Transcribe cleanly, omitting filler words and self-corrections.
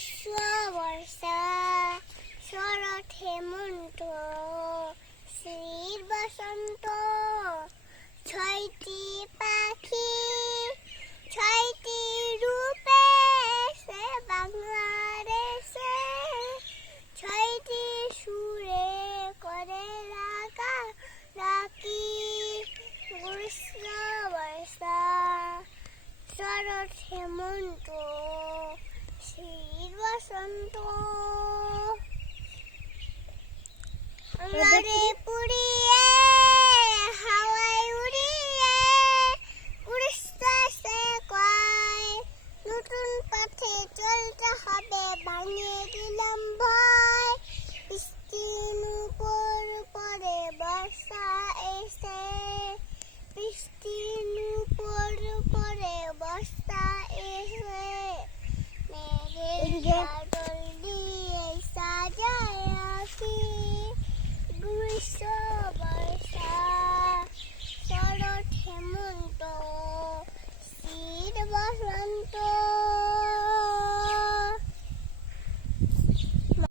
গ্রীষ্ম বর্ষা শরৎ হেমন্ত শীত বসন্ত ছয়টি পাখি ছয়টি রূপে সে বাংলাদেশে ছয়টি সুরে করে রাগা রাখি গ্রীষ্ম বর্ষা শরৎ হেমন্ত শীত বসন্ত আমারে পুড়িয়ে হাওয়ায় উড়িয়ে উড়িষ্যা কয় নতুন পথে চলতে হবে ভাঙিয়ে দিলাম ভয় বৃষ্টির উপর পরে বর্ষা এসে বৃষ্টির উপর পরে বর্ষা এসে মেঘের চাদর দিয়ে সাজায় রাখি গ্রীষ্ম বর্ষা শরৎ হেমন্ত শীত বসন্ত